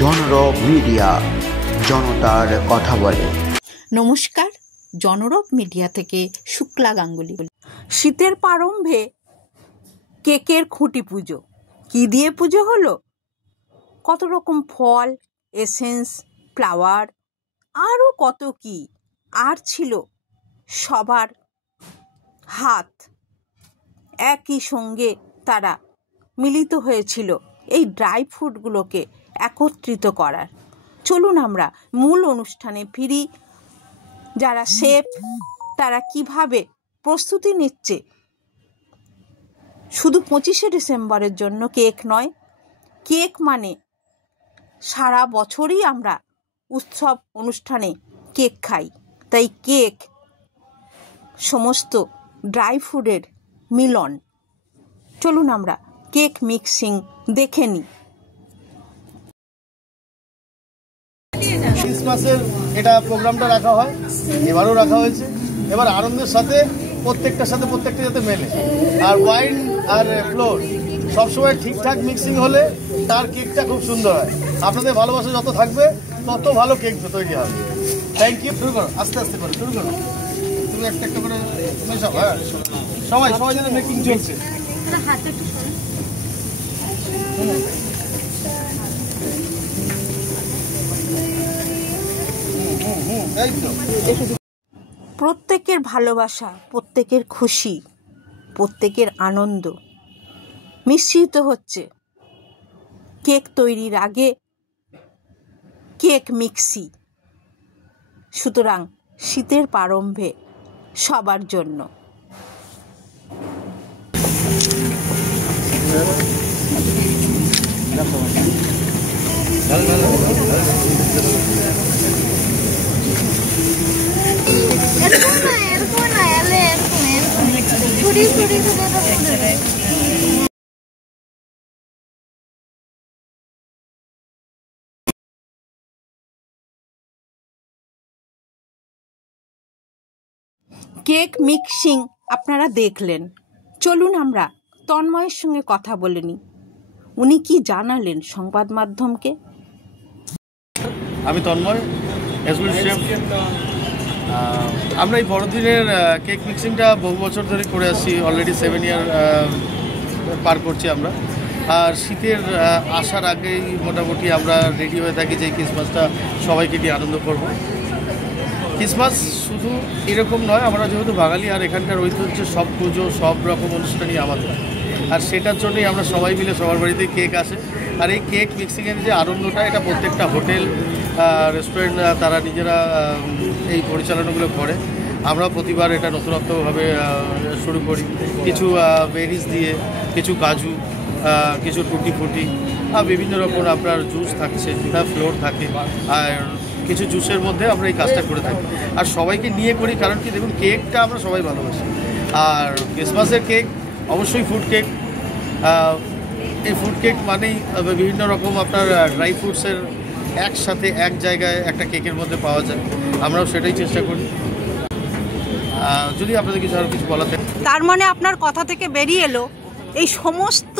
জনরব media, জনতার কথা বলে। নমস্কার, জনরব মিডিয়া থেকে শুক্লা গাঙ্গুলি। শীতের প্রারম্ভে কেকের খুঁটি পুজো। কি দিয়ে পুজো হলো? কত রকম ফল, এসেন্স, ফ্লাওয়ার, আরও কত কি। আর ছিল সবার হাত। একই সঙ্গে তারা মিলিত হয়েছিল এই ড্রাই ফ্রুটগুলোকে একত্রিত করার। চলুন আমরা মূল অনুষ্ঠানে ফিরি। যারা শেফ তারা কিভাবে প্রস্তুতি নিচ্ছে। শুধু 25শে ডিসেম্বরের জন্য কেক নয়, কেক মানে সারা বছরই আমরা উৎসব অনুষ্ঠানে কেক খাই। তাই কেক সমস্ত ড্রাই ফ্রুটের মিলন। চলুন আমরা কেক মিক্সিং দেখে নিই। ক্রিসমাসের এটা প্রোগ্রামটা রাখা হয়, এবারও রাখা হয়েছে। এবার আনন্দের সাথে প্রত্যেকটার সাথে প্রত্যেকটা যাতে মেলে, আর ওয়াইন আর ফ্লোর সবসময় ঠিকঠাক মিক্সিং হলে তার কেকটা খুব সুন্দর হয়। আপনাদের ভালোবাসা যত থাকবে তত ভালো কেক তৈরি হবে। Thank you. শুরু করো, আস্তে আস্তে করে শুরু করো। তুমি একটা একটা করে মেশাও। হ্যাঁ, সবাই সবাই যেন মেকিং চলছে। প্রত্যেকের ভালোবাসা, প্রত্যেকের খুশি, প্রত্যেকের আনন্দ মিশ্রিত হচ্ছে কেক তৈরির আগে কেক মিক্সি। সুতরাং শীতের প্রারম্ভে সবার জন্য কেক মিক্সিং আপনারা দেখলেন। চলুন আমরা তন্ময়ের সঙ্গে কথা বলে নিই। উনি কি জানালেন সংবাদ মাধ্যমকে। আমি তন্ময়, শেফ। আমরা এই বড়দিনের কেক মিক্সিংটা বহু বছর ধরে করে আসছি। অলরেডি 7 ইয়ার পার করছি আমরা। আর শীতের আসার আগেই মোটামুটি আমরা রেডি হয়ে থাকি যে ক্রিসমাসটা সবাইকে নিয়ে আনন্দ করব। ক্রিসমাস শুধু এরকম নয়, আমরা যেহেতু বাঙালি আর এখানকার ঐতিহ্য সব পুজো সব রকম অনুষ্ঠানই আমাদের। আর সেটার জন্যই আমরা সবাই মিলে সবার বাড়িতে কেক আসে। আর এই কেক মিক্সিংয়ের যে আনন্দটা, এটা প্রত্যেকটা হোটেল রেস্টুরেন্ট তারা নিজেরা এই পরিচালনাগুলো করে। আমরা প্রতিবার এটা নতুনত্বভাবে শুরু করি। কিছু বেরিজ দিয়ে, কিছু কাজু, কিছু টুটি ফুটি, আর বিভিন্ন রকম আপনার জুস থাকছে, ফ্লোর থাকে, আর কিছু জুসের মধ্যে আমরা এই কাজটা করে থাকি। আর সবাইকে নিয়ে করি, কারণ কি দেখুন, কেকটা আমরা সবাই ভালোবাসি। আর ক্রিসমাসের কেক অবশ্যই ফুড কেক। এই ফুড কেক মানেই বিভিন্ন রকম আপনার ড্রাই ফ্রুটসের একসাথে এক জায়গায় একটা কেকের মধ্যে পাওয়া যায়। আমরাও সেটাই চেষ্টা করি। যদি আপনাদের কিছু আরও কিছু বলাতে, তার মানে আপনার কথা থেকে বেরিয়ে এলো এই সমস্ত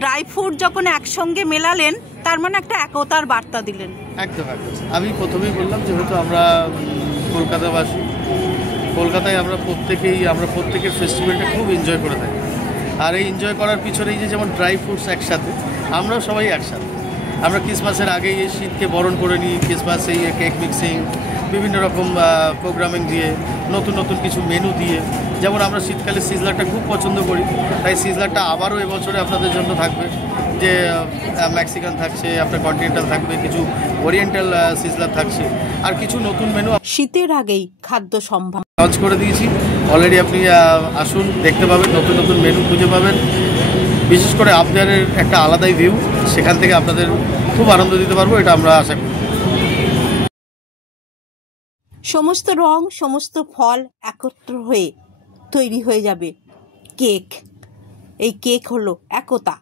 ড্রাই ফ্রুট যখন একসঙ্গে মেলালেন, তার মানে একটা একতার বার্তা দিলেন। একদম একদম। আমি প্রথমেই বললাম, যেহেতু আমরা কলকাতাবাসী, কলকাতায় আমরা প্রত্যেকের ফেস্টিভ্যালটা খুব এনজয় করে থাকি। আর এই এনজয় করার পিছনে এই যে যেমন ড্রাই ফ্রুটস একসাথে, আমরাও সবাই একসাথে। আমরা ক্রিসমাসের আগেই এই শীতকে বরণ করে নিই। ক্রিসমাসে এই কেক মিক্সিং, বিভিন্ন রকম প্রোগ্রামিং দিয়ে, নতুন নতুন কিছু মেনু দিয়ে। যেমন আমরা শীতকালে সিজলারটা খুব পছন্দ করি, তাই সিজলারটা আবারও এবছরে আপনাদের জন্য থাকবে। যে মেক্সিকান থাকছে, আপনার কন্টিনেন্টাল থাকবে, কিছু ওরিয়েন্টাল সিজলার থাকছে, আর কিছু নতুন মেনু শীতের আগেই খাদ্য সম্ভার লঞ্চ করে দিয়েছি অলরেডি। আপনি আসুন, দেখতে পাবেন, নতুন নতুন মেনু খুঁজে পাবেন। বিশেষ করে আপনাদের একটা আলাদাই ভিউ, সেখান থেকে আপনাদের খুব আনন্দ দিতে পারবো, এটা আমরা আশা করি। সমস্ত রং, সমস্ত ফল একত্র হয়ে তৈরি হয়ে যাবে কেক। এই কেক হলো একতা।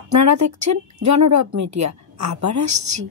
আপনারা দেখছেন জনরব মিডিয়া। আবার আসছি।